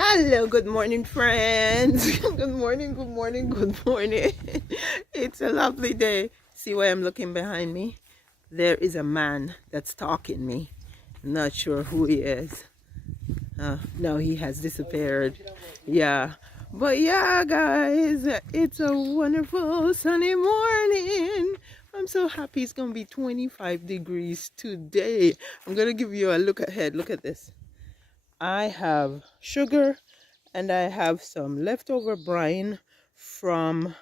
Hello, good morning, friends. Good morning, good morning, good morning. It's a lovely day. See why I'm looking behind me? There is a man that's stalking me. I'm not sure who he is. No, he has disappeared. Yeah. But yeah, guys, it's a wonderful sunny morning. I'm so happy it's going to be 25 degrees today. I'm going to give you a look ahead. Look at this. I have sugar and I have some leftover brine from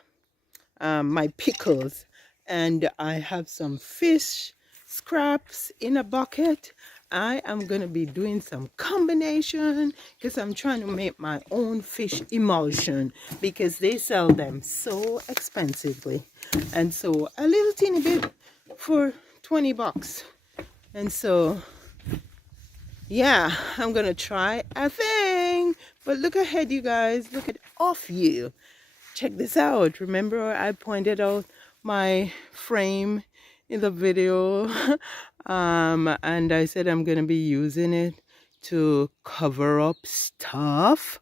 my pickles, and I have some fish scraps in a bucket. I am going to be doing some combination because I'm trying to make my own fish emulsion because they sell them so expensively, and so a little teeny bit for 20 bucks. And so yeah, I'm gonna try a thing. But look ahead, you guys. Look at off you. Check this out. Remember I pointed out my frame in the video and I said I'm gonna be using it to cover up stuff.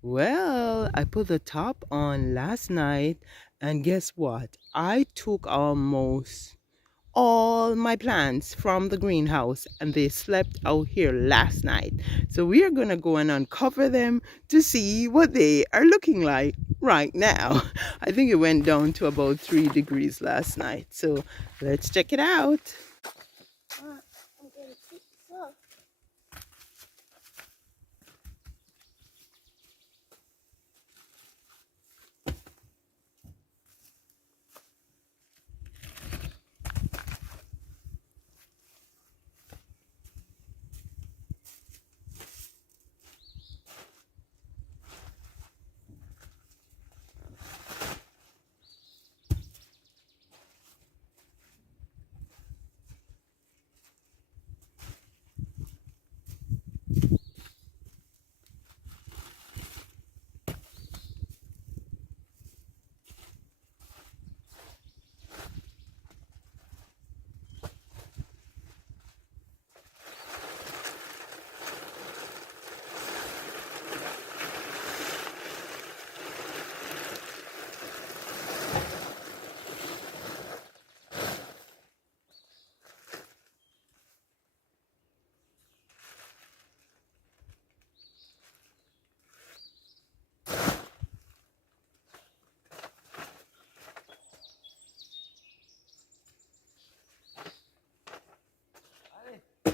Well, I put the top on last night, and guess what? I took almost all my plants from the greenhouse and they slept out here last night. So we are going to go and uncover them to see what they are looking like right now. I think it went down to about 3 degrees last night. So let's check it out. I'm going to pick this up.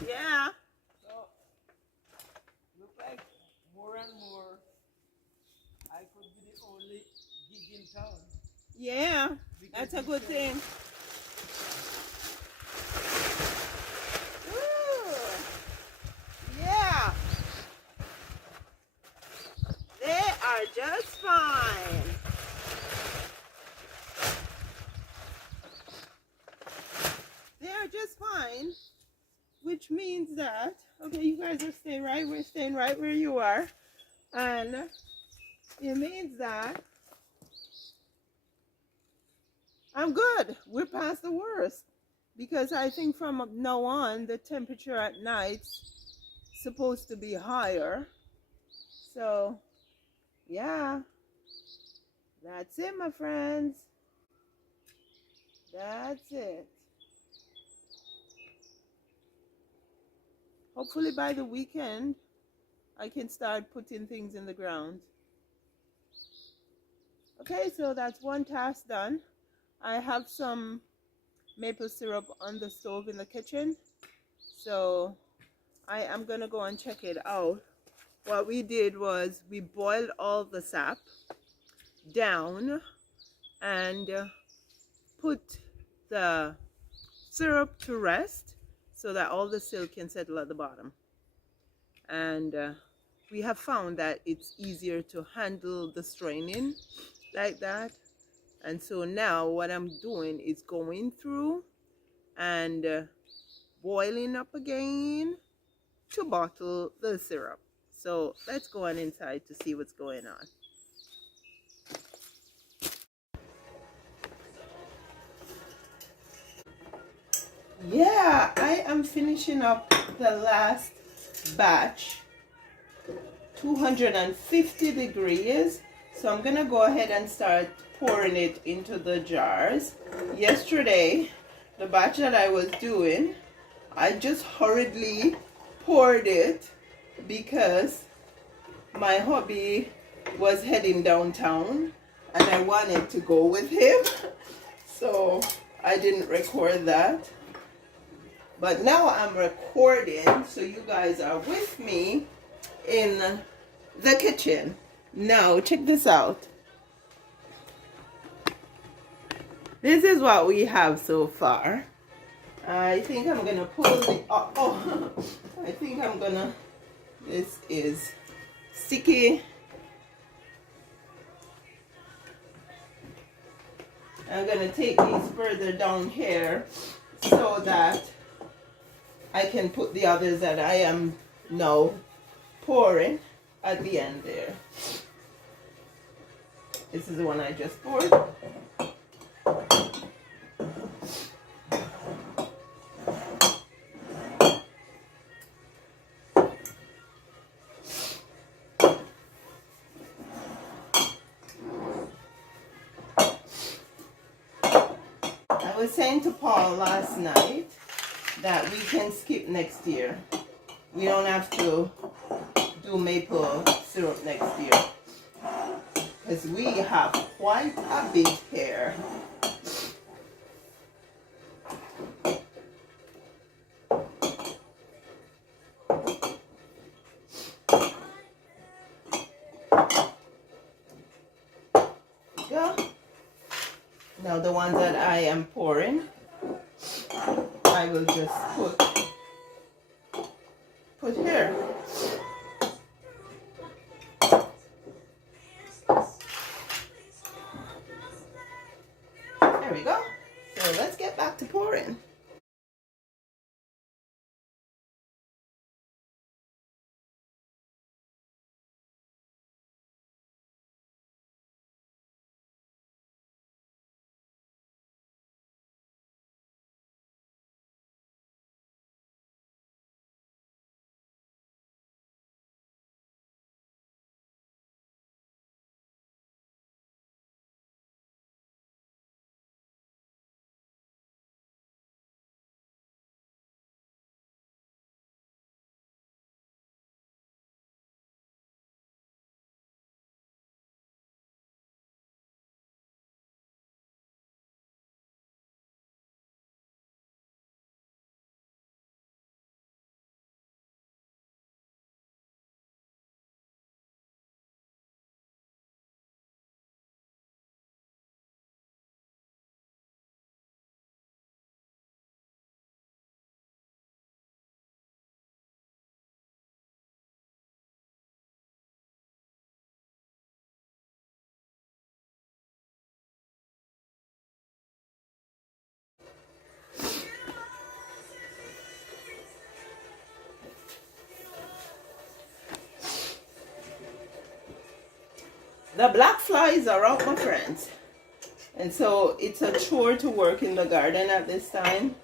Yeah. So, look like more and more I could be the only gig in town. Yeah, that's a good thing. Woo. Yeah, they are just fine. They are just fine, which means that, okay, you guys are staying right, we're staying right where you are, and it means that I'm good. We're past the worst, because I think from now on, the temperature at night's supposed to be higher. So, yeah, that's it, my friends. That's it. Hopefully by the weekend, I can start putting things in the ground. Okay, so that's one task done. I have some maple syrup on the stove in the kitchen, so I am gonna go and check it out. What we did was we boiled all the sap down and put the syrup to rest so that all the silt can settle at the bottom. And we have found that it's easier to handle the straining like that. And so now what I'm doing is going through and boiling up again to bottle the syrup. So let's go on inside to see what's going on. Yeah, I am finishing up the last batch, 250 degrees. So I'm gonna go ahead and start pouring it into the jars. Yesterday, the batch that I was doing, I just hurriedly poured it because my hubby was heading downtown and I wanted to go with him. So I didn't record that. But now I'm recording, so you guys are with me in the kitchen. Now, check this out. This is what we have so far. I think I'm gonna pull it. Oh, I think I'm gonna. This is sticky. I'm gonna take these further down here so that I can put the others that I am now pouring at the end there. This is the one I just poured. I was saying to Paul last night that we can skip next year. We don't have to do maple syrup next year because we have quite a bit here. Go. Now the ones that I am pouring, I will just put here. There we go. So let's get back to pouring. The black flies are out, my friends. And so it's a chore to work in the garden at this time.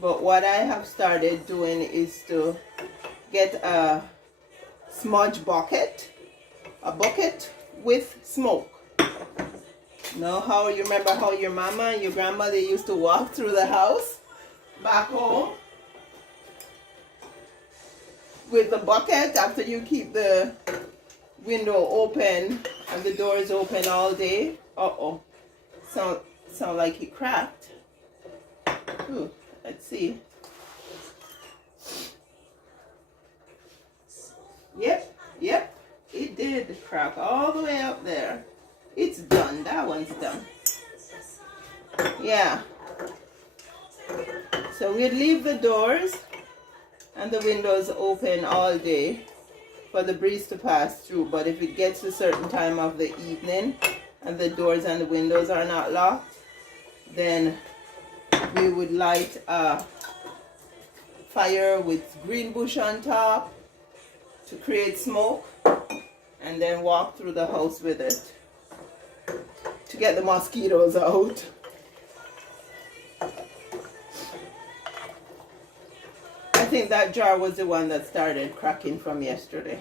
But what I have started doing is to get a smudge bucket, a bucket with smoke. Know how you remember how your mama and your grandmother used to walk through the house back home with the bucket after you keep the window open and the doors open all day? Uh-oh. Sound like it cracked. Ooh, let's see. Yep, it did crack all the way up there. It's done. That one's done. Yeah. So we'd leave the doors and the windows open all day for the breeze to pass through. But if it gets to a certain time of the evening and the doors and the windows are not locked, then we would light a fire with green bush on top to create smoke and then walk through the house with it to get the mosquitoes out. I think that jar was the one that started cracking from yesterday.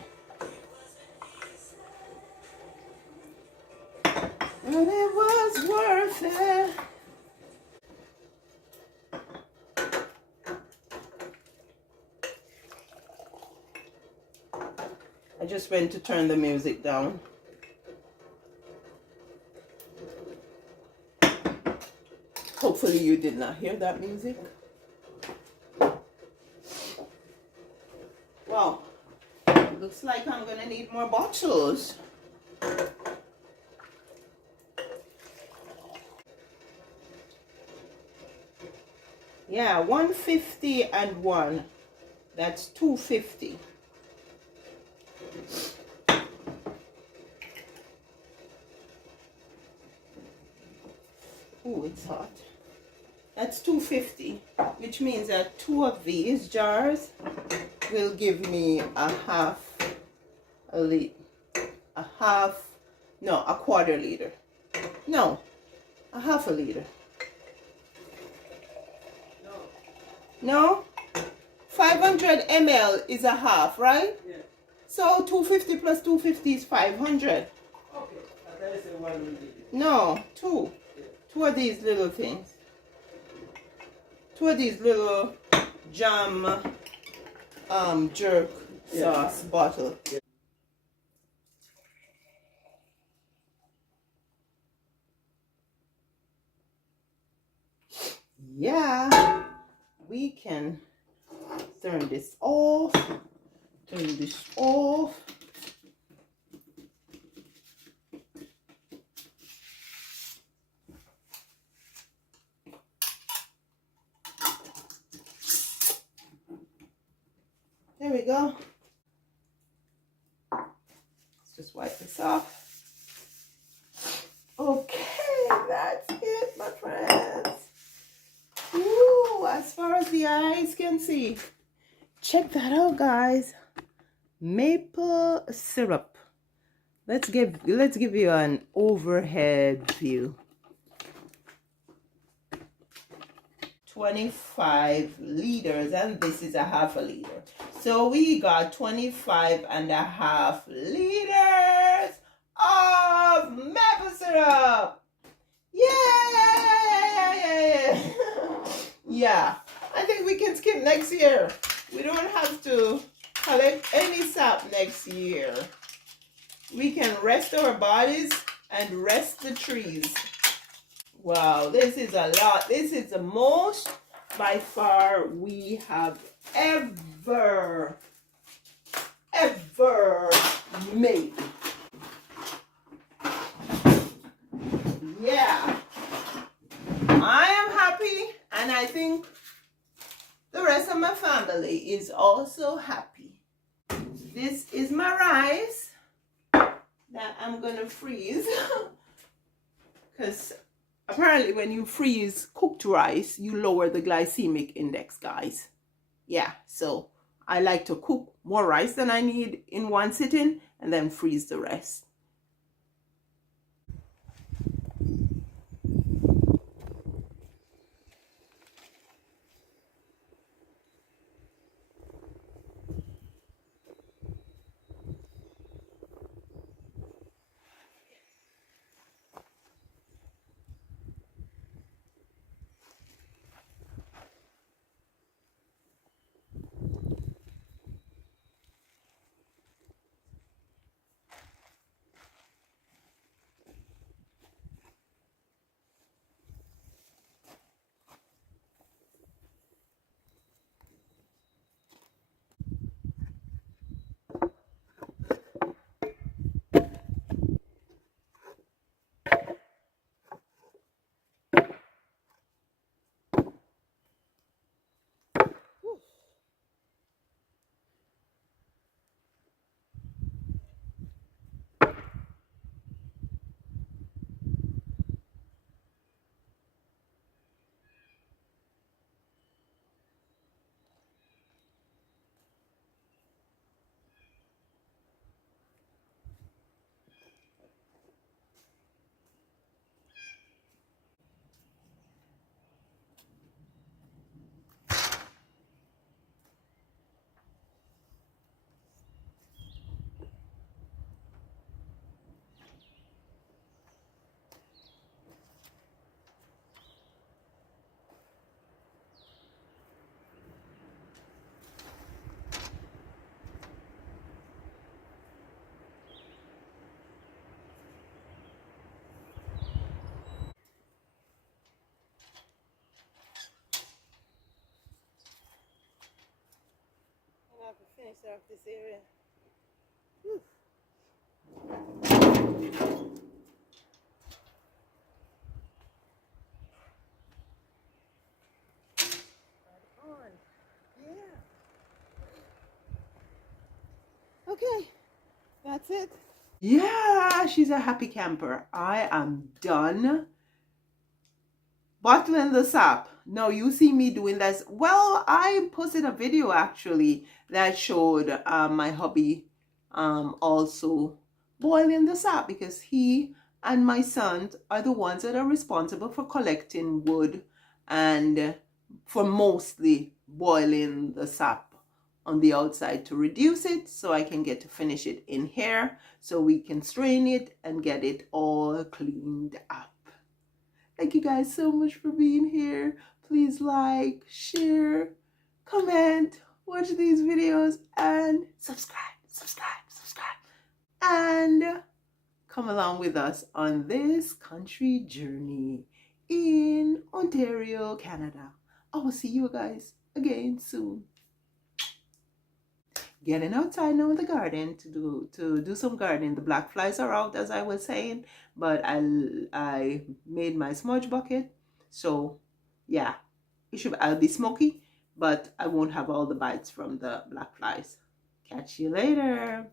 But it was worth it. I just went to turn the music down. Hopefully you did not hear that music. Wow, looks like I'm gonna need more bottles. Yeah, 150 and one. That's 250. Oh, it's hot. That's 250, which means that 2 of these jars will give me a quarter liter. No, a half a liter. No? 500 ml is a half, right? Yeah. So 250 plus 250 is 500. Okay. I thought you said 100. No, 2. 2 of these little things. 2 of these little jam jerk sauce bottle. Yeah. Yeah, we can turn this off. Turn this off. There we go. Let's just wipe this off. Okay, that's it, my friends. Ooh, as far as the eyes can see. Check that out, guys. Maple syrup. Let's give you an overhead view. 25 liters, and this is a half a liter. So we got 25.5 liters of maple syrup. Yay! Yeah, I think we can skip next year. We don't have to collect any sap next year. We can rest our bodies and rest the trees. Wow, this is a lot. This is the most by far we have ever made. Yeah, I am happy, and I think the rest of my family is also happy. This is my rice that I'm gonna freeze because apparently when you freeze cooked rice, you lower the glycemic index, guys. Yeah, so I like to cook more rice than I need in one sitting and then freeze the rest. have to finish off this area. Whew. Right on. Yeah. Okay. That's it. Yeah, she's a happy camper. I am done bottling this up. No, you see me doing this. Well, I posted a video actually that showed my hubby also boiling this up, because he and my son are the ones that are responsible for collecting wood and for mostly boiling the sap on the outside to reduce it, so I can get to finish it in here so we can strain it and get it all cleaned up. Thank you guys so much for being here. Please like, share, comment, watch these videos, and subscribe. And come along with us on this country journey in Ontario, Canada. I will see you guys again soon. Getting outside now in the garden to do some gardening. The black flies are out, as I was saying, but I made my smudge bucket, so yeah, I'll be smoky, but I won't have all the bites from the black flies. Catch you later.